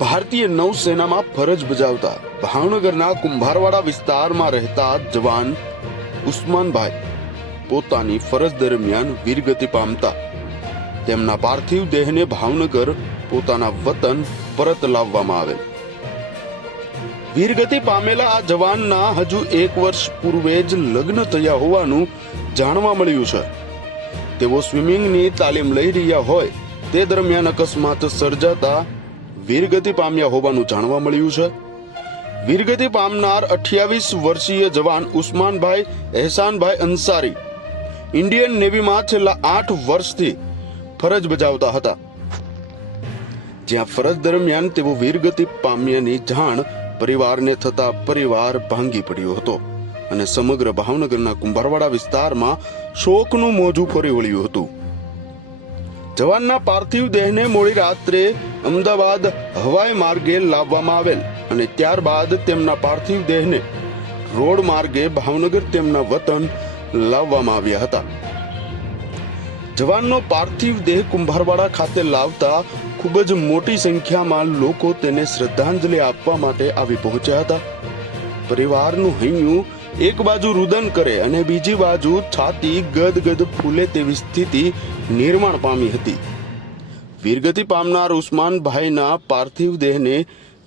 ભારતીય નૌસેનામાં ફરજ બજાવતા ભાવનગરના કુંભારવાડા વિસ્તારમાં રહેતા જવાન ઉસ્માનભાઈ પોતાની ફરજ દરમિયાન વીરગતિ પામતા. તેમના પાર્થિવ દેહને ભાવનગર પોતાના વતન પરત લાવવામાં આવે. વીરગતિ પામેલા આ જવાનના હજુ એક વર્ષ પૂર્વે જ લગ્ન થયા હોવાનું જાણવા મળ્યું છે. તેઓ સ્વિમિંગની તાલીમ લઈ રહ્યા હોય તે દરમિયાન અકસ્માત સર્જાતા વીરગતિ પામ્યા હોવાનું જાણવા મળ્યું છે? વીરગતિ પામનાર અઠ્યાવીસ વર્ષીય જવાન ઉસ્માનભાઈ એહસાનભાઈ અંસારી ઇન્ડિયન નેવીમાં છેલ્લા આઠ વર્ષથી ફરજ બજાવતા હતા. જ્યાં ફરજ દરમિયાન તેઓ વીરગતિ પામ્યાની જાણ પરિવારને થતા પરિવાર ભાંગી પડ્યો હતો અને સમગ્ર ભાવનગરના કુંભારવાડા વિસ્તારમાં શોકનું મોજું ફરી વળ્યું હતું. જવાનના પાર્થિવ દેહને મોડી રાત્રે અમદાવાદ હવાઈ માર્ગે લાવવામાં આવેલ અને ત્યારબાદ તેમના પાર્થિવ દેહને રોડ માર્ગે ભાવનગર તેમના વતન લાવવામાં આવ્યા હતા. જવાનનો પાર્થિવ દેહ કુંભારવાડા ખાતે લાવતા ખૂબ જ મોટી સંખ્યામાં લોકો તેને શ્રદ્ધાંજલિ આપવા માટે આવી પહોંચ્યા હતા. પરિવારનું હૈયું એક બાજુ રુદન કરે અને બીજી બાજુ છાતી ગદગદ ફૂલે તેવી સ્થિતિ નિર્માણ પામી હતી. વીરગતિ પામનાર ઉસ્માનભાઈના પાર્થિવ દેહને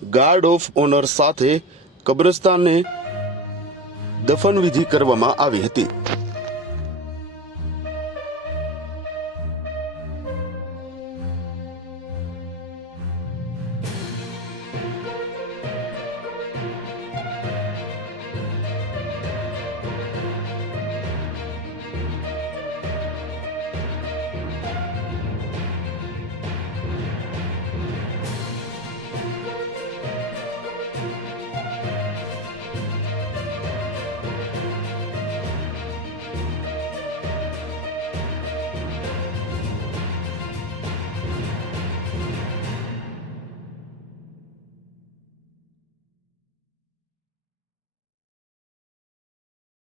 ગાર્ડ ઓફ ઓનર સાથે કબ્રસ્તાને દફનવિધિ કરવામાં આવી હતી.